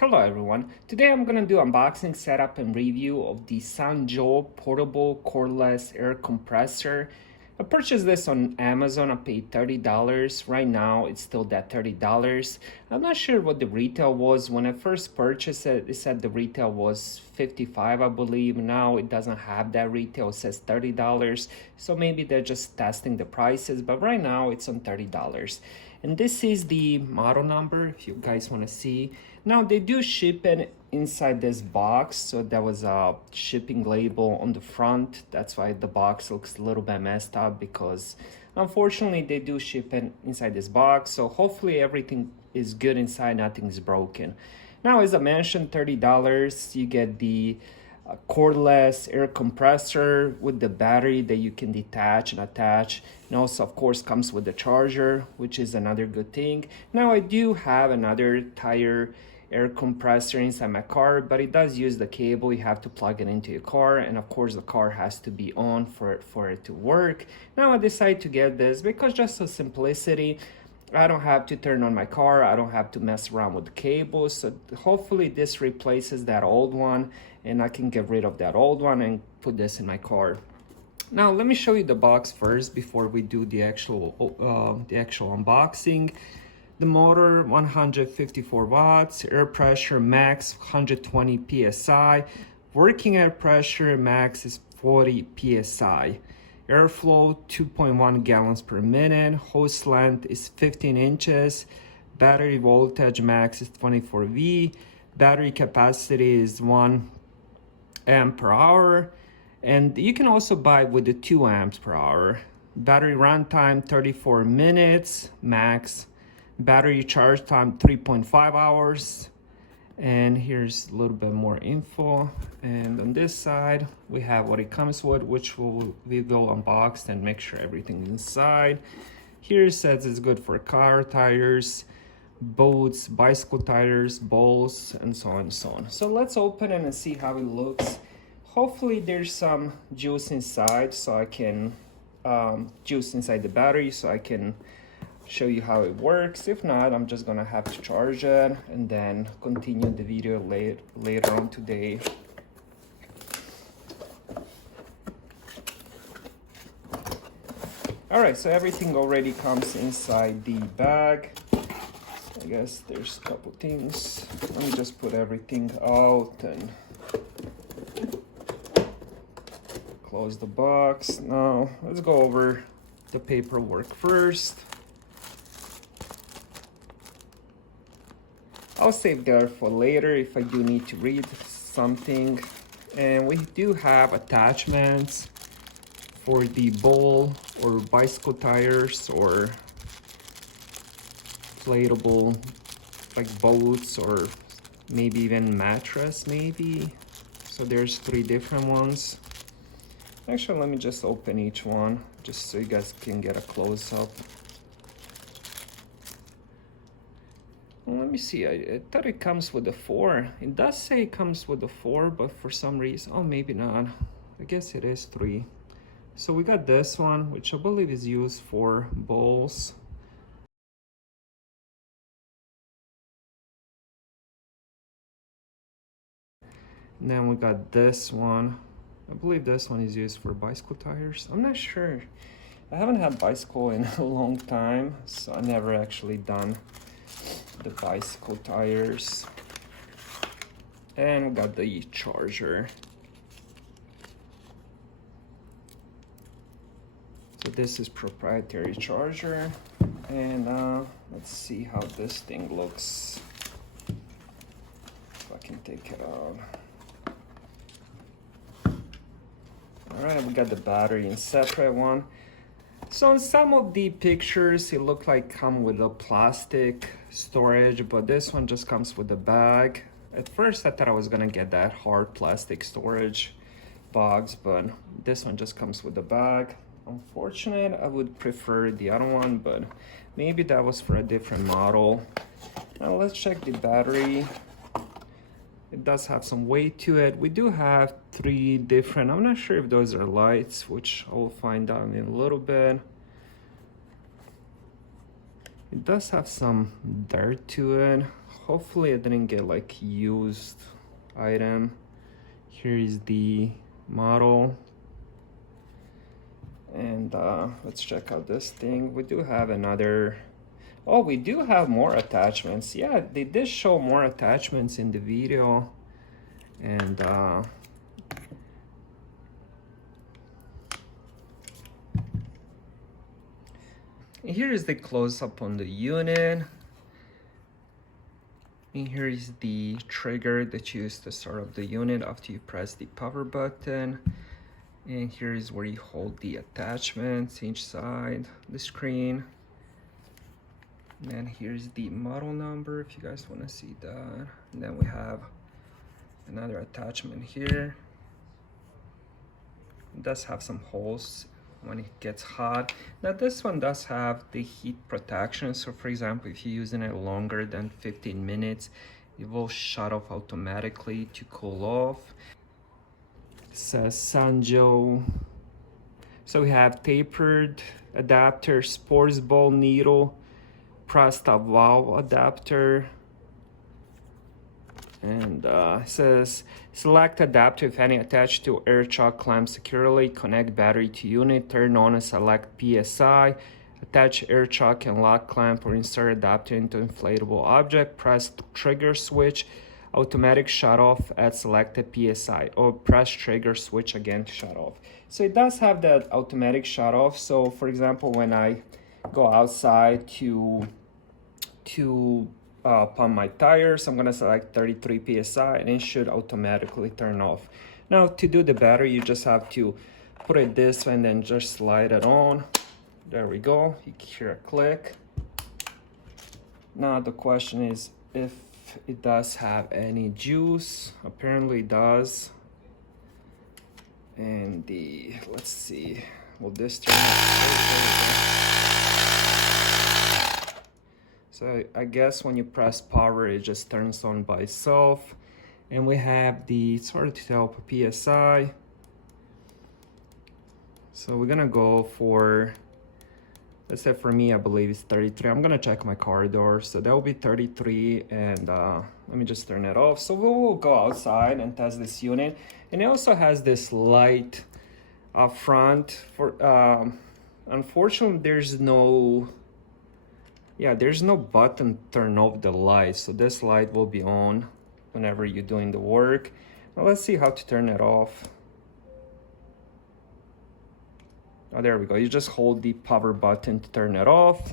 Hello everyone, today I'm going to do unboxing, setup, and review of the Sanjo portable cordless air compressor. I purchased this on Amazon. I paid $30. Right now it's still that $30. I'm not sure what the retail was. When I first purchased it, it said the retail was $55, I believe. Now it doesn't have that retail, it says $30. So maybe they're just testing the prices, but right now it's on $30. And this is the model number if you guys want to see. Now they do ship it inside this box, so there was a shipping label on the front. That's why the box looks a little bit messed up, because unfortunately they do ship it inside this box. So hopefully everything is good inside, nothing's broken. Now, as I mentioned, $30, you get the cordless air compressor with the battery that you can detach and attach, and also of course comes with the charger, which is another good thing. Now I do have another tire air compressor inside my car, but it does use the cable. You have to plug it into your car, and of course the car has to be on for it to work. Now I decided to get this because just for simplicity, I don't have to turn on my car, I don't have to mess around with the cables. So hopefully this replaces that old one, and I can get rid of that old one and put this in my car. Now let me show you the box first before we do the actual unboxing. The motor 154 watts, air pressure max 120 psi, working air pressure max is 40 psi. Airflow 2.1 gallons per minute, hose length is 15 inches, battery voltage max is 24V, battery capacity is 1 amp per hour, and you can also buy with the 2 amps per hour. Battery runtime 34 minutes max, battery charge time 3.5 hours. And here's a little bit more info. And on this side we have what it comes with, which we will unbox and make sure everything's inside. Here it says it's good for car tires, boats, bicycle tires, bowls, and so on and so on. So let's open it and see how it looks. Hopefully there's some juice inside, so I can juice inside the battery, so I can show you how it works. If not, I'm just gonna have to charge it and then continue the video later on today. All right, so everything already comes inside the bag. I guess there's a couple things. Let me just put everything out and close the box. Now let's go over the paperwork first. I'll save that for later if I do need to read something. And we do have attachments for the bowl or bicycle tires or inflatable like boats, or maybe even mattress maybe. So there's 3 different ones. Actually, let me just open each one just so you guys can get a close-up. Let me see, I thought it comes with a 4. It does say it comes with a 4, but for some reason, oh, maybe not. I guess it is 3. So we got this one, which I believe is used for bowls. And then we got this one. I believe this one is used for bicycle tires. I'm not sure. I haven't had bicycle in a long time, so I never actually done the bicycle tires. And we got the charger. So this is proprietary charger. And let's see how this thing looks. If I can take it out. All right, we got the battery in separate one. So in some of the pictures, it looked like come with a plastic storage, but this one just comes with a bag. At first, I thought I was gonna get that hard plastic storage box, but this one just comes with a bag. Unfortunate, I would prefer the other one, but maybe that was for a different model. Now let's check the battery. It does have some weight to it. We do have 3 different, I'm not sure if those are lights, which I will find out in a little bit. It does have some dirt to it. hopefully I didn't get like used item. Here is the model. And let's check out this thing. We do have another, oh, we do have more attachments. Yeah, they did show more attachments in the video. And here is the close-up on the unit. And here is the trigger that you use to start up the unit after you press the power button. And here is where you hold the attachments each side of the screen. And then here's the model number if you guys want to see that. And then we have another attachment here. It does have some holes when it gets hot. Now this one does have the heat protection. So for example, if you're using it longer than 15 minutes, it will shut off automatically to cool off. It says Sanjo. So we have tapered adapter, sports ball needle, pressed up valve adapter. And it says select adapter if any attached to air chuck clamp securely, connect battery to unit, turn on and select PSI, attach air chuck and lock clamp or insert adapter into inflatable object, press trigger switch, automatic shut off at selected PSI, or press trigger switch again to shut off. So it does have that automatic shut off. So for example, when I go outside to pump my tires, I'm gonna select 33 psi and it should automatically turn off. Now to do the battery, you just have to put it this way and then just slide it on. There we go, you hear a click. Now the question is if it does have any juice. Apparently it does. And let's see, will this turn off? So I guess when you press power, it just turns on by itself. And we have the sort to tell PSI. So we're gonna go for, let's say for me, I believe it's 33. I'm gonna check my car door. So that will be 33, and let me just turn it off. So we will go outside and test this unit. And it also has this light up front. For unfortunately, there's no button to turn off the light. So this light will be on whenever you're doing the work. Now let's see how to turn it off. Oh, there we go. You just hold the power button to turn it off.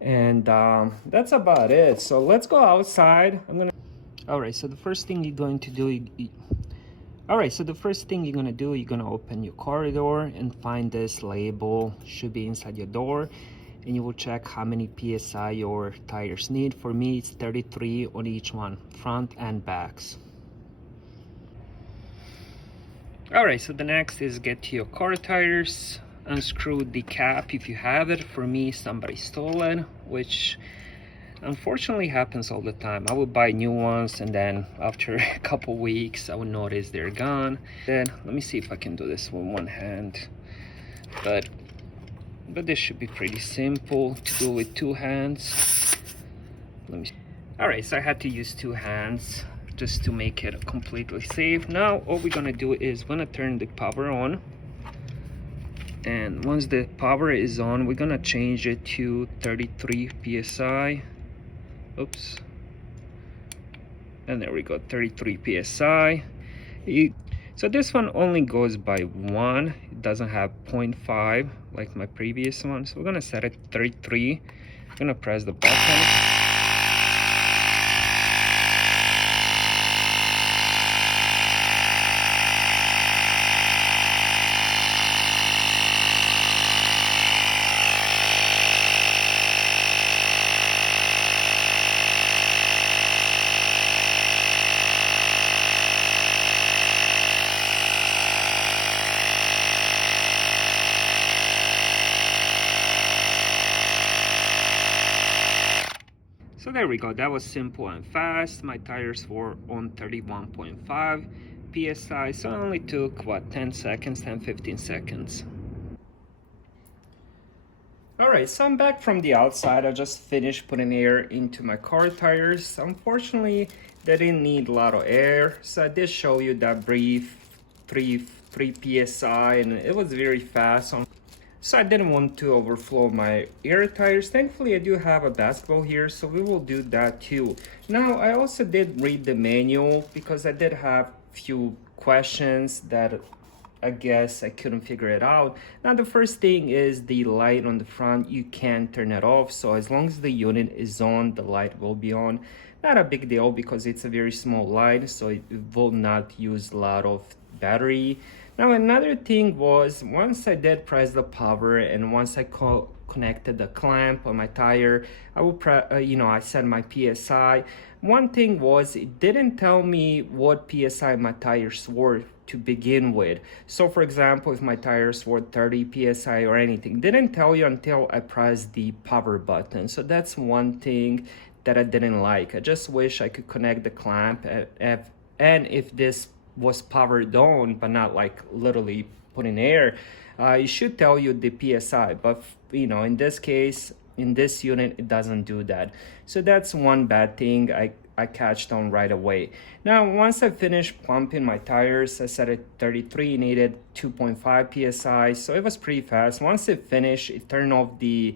And that's about it. So let's go outside. All right, so the first thing you're going to do, you're gonna open your car door and find this label, should be inside your door. And you will check how many PSI your tires need. For me, it's 33 on each one, front and backs. All right, so the next is get to your car tires, unscrew the cap if you have it. For me, somebody stole it, which unfortunately happens all the time. I would buy new ones and then after a couple weeks, I would notice they're gone. Then let me see if I can do this with one hand. But this should be pretty simple to do with two hands. All right, so I had to use two hands just to make it completely safe. Now all we're gonna do is we're gonna turn the power on, and once the power is on, we're gonna change it to 33 psi. Oops. And there we go, 33 psi. So this one only goes by 1. It doesn't have 0.5 like my previous one. So we're gonna set it 33. I'm gonna press the button. So there we go, that was simple and fast. My tires were on 31.5 psi, so it only took what, 10 seconds, 10-15 seconds. All right, so I'm back from the outside. I just finished putting air into my car tires. Unfortunately, they didn't need a lot of air, so I did show you that brief 3 psi, and it was very fast. So I didn't want to overflow my air tires. Thankfully, I do have a basketball here, so we will do that too. Now, I also did read the manual because I did have few questions that I guess I couldn't figure it out. Now, the first thing is the light on the front. You can turn it off. So as long as the unit is on, the light will be on. Not a big deal because it's a very small light, so it will not use a lot of battery. Now, another thing was once I did press the power and once I connected the clamp on my tire, I will I set my PSI. One thing was it didn't tell me what PSI my tires were to begin with. So for example, if my tires were 30 PSI or anything, didn't tell you until I pressed the power button. So that's one thing that I didn't like. I just wish I could connect the clamp and if this was powered on, but not like literally putting air, it should tell you the PSI, but in this case, in this unit, it doesn't do that. So that's one bad thing I catched on right away. Now, once I finished pumping my tires, I set it 33, needed 2.5 psi, so it was pretty fast. Once it finished, it turned off it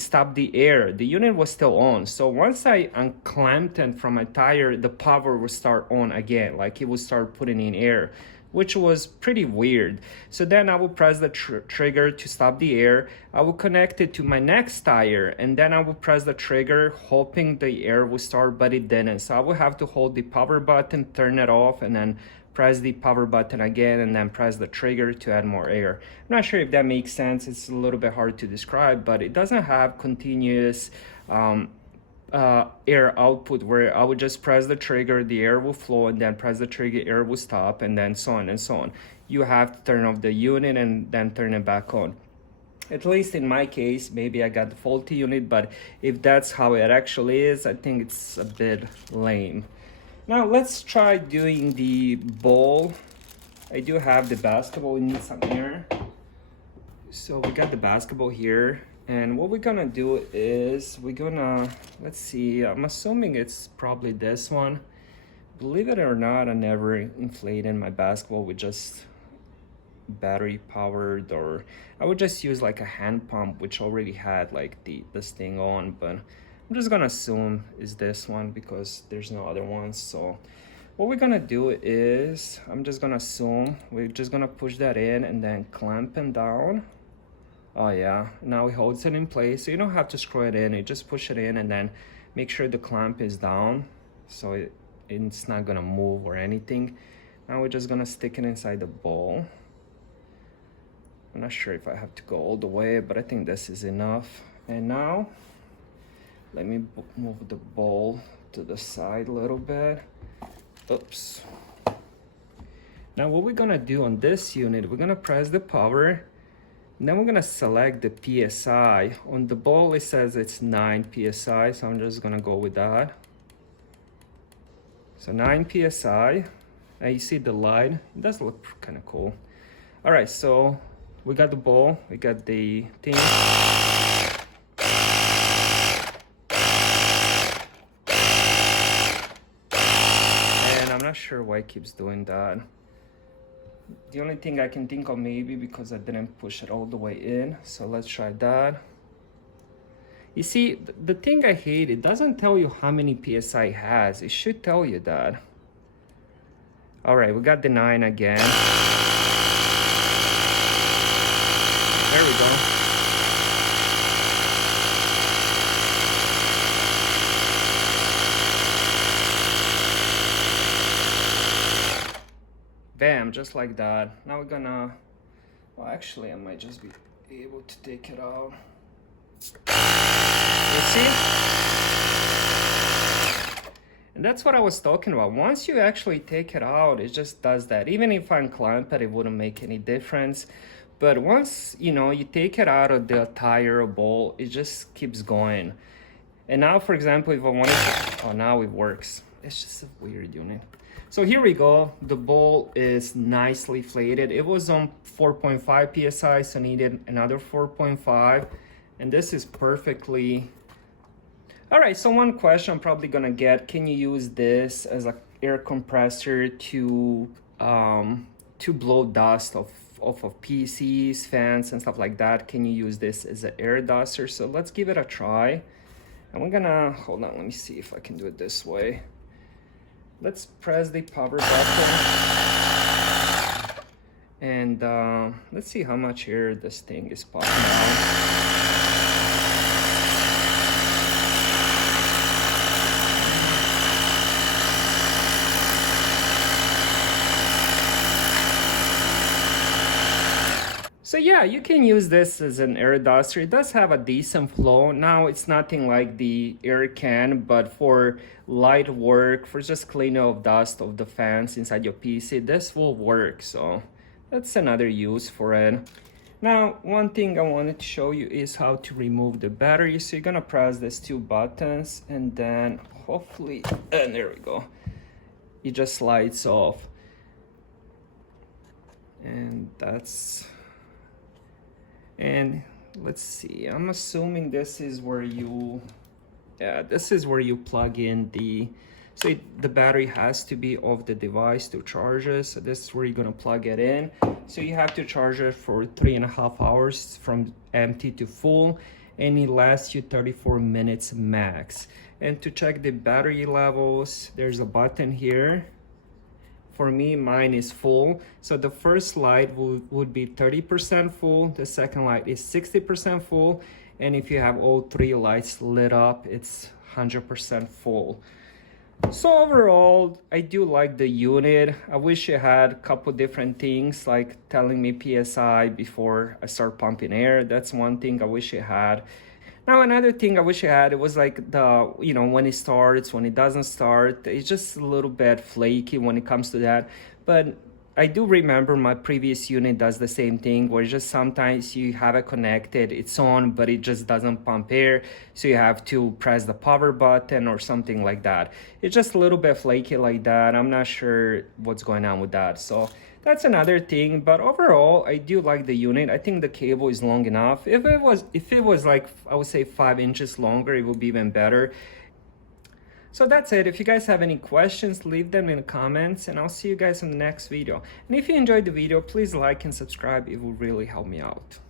stopped the air. The unit was still on. So once I unclamped it from my tire, the power would start on again, like it would start putting in air, which was pretty weird. So then I will press the trigger to stop the air. I will connect it to my next tire, and then I will press the trigger, hoping the air will start, but it didn't. So I will have to hold the power button, turn it off, and then press the power button again, and then press the trigger to add more air. I'm not sure if that makes sense. It's a little bit hard to describe, but it doesn't have continuous air output where I would just press the trigger, the air will flow, and then press the trigger, air will stop, and then so on and so on. You have to turn off the unit and then turn it back on. At least in my case, maybe I got the faulty unit, but if that's how it actually is, I think it's a bit lame. Now let's try doing the ball. I do have the basketball, we need some air. So we got the basketball here. And what we're gonna do is let's see, I'm assuming it's probably this one. Believe it or not, I never inflated my basketball with just battery powered, or I would just use like a hand pump, which already had like this thing on, but I'm just gonna assume is this one because there's no other ones. So what we're gonna do is, I'm just gonna assume, we're just gonna push that in and then clamp it down. Oh yeah, now it holds it in place. So you don't have to screw it in, you just push it in and then make sure the clamp is down so it's not gonna move or anything. Now we're just gonna stick it inside the bowl. I'm not sure if I have to go all the way, but I think this is enough. And now, let me move the bowl to the side a little bit. Oops. Now what we're gonna do on this unit, we're gonna press the power, and then we're gonna select the PSI. On the bowl, it says it's 9 PSI, so I'm just gonna go with that. So 9 PSI, and you see the light, it does look kind of cool. All right, so we got the bowl, we got the thing. And I'm not sure why it keeps doing that. The only thing I can think of, maybe because I didn't push it all the way in. So let's try that. You see, the thing I hate, it doesn't tell you how many PSI it has. It should tell you that. All right, we got the 9 again. There we go. Bam, just like that. Now we're gonna, well, actually I might just be able to take it out. You see? And that's what I was talking about. Once you actually take it out, it just does that. Even if I unclamp it, it wouldn't make any difference. But once, you take it out of the tire or bowl, it just keeps going. And now, for example, if I wanted to, oh, now it works. It's just a weird unit. So here we go. The bowl is nicely inflated. It was on 4.5 PSI, so needed another 4.5. And this is perfectly... All right, so one question I'm probably gonna get, can you use this as an air compressor to blow dust off of PCs, fans, and stuff like that? Can you use this as an air duster? So let's give it a try. And we're gonna, hold on, let me see if I can do it this way. Let's press the power button. And let's see how much air this thing is popping out. So yeah, you can use this as an air duster. It does have a decent flow. Now it's nothing like the air can, but for light work, for just cleaning of dust of the fans inside your PC, this will work. So that's another use for it. Now, one thing I wanted to show you is how to remove the battery. So you're gonna press these two buttons and then hopefully, and there we go. It just slides off. And that's... And let's see, I'm assuming this is where you, yeah, this is where you plug in the, so the battery has to be off the device to charge it. So this is where you're gonna plug it in. So you have to charge it for 3.5 hours from empty to full, and it lasts you 34 minutes max. And to check the battery levels, there's a button here. For me, mine is full. So the first light would be 30% full. The second light is 60% full. And if you have all three lights lit up, it's 100% full. So overall, I do like the unit. I wish it had a couple different things like telling me PSI before I start pumping air. That's one thing I wish it had. Now, another thing I wish it had, it was like the, you know, when it starts, when it doesn't start, it's just a little bit flaky when it comes to that. But I do remember my previous unit does the same thing, where just sometimes you have it connected, it's on, but it just doesn't pump air. So you have to press the power button or something like that. It's just a little bit flaky like that. I'm not sure what's going on with that. So that's another thing, but overall, I do like the unit. I think the cable is long enough. If it was like, I would say 5 inches longer, it would be even better. So that's it. If you guys have any questions, leave them in the comments, and I'll see you guys in the next video. And if you enjoyed the video, please like and subscribe. It will really help me out.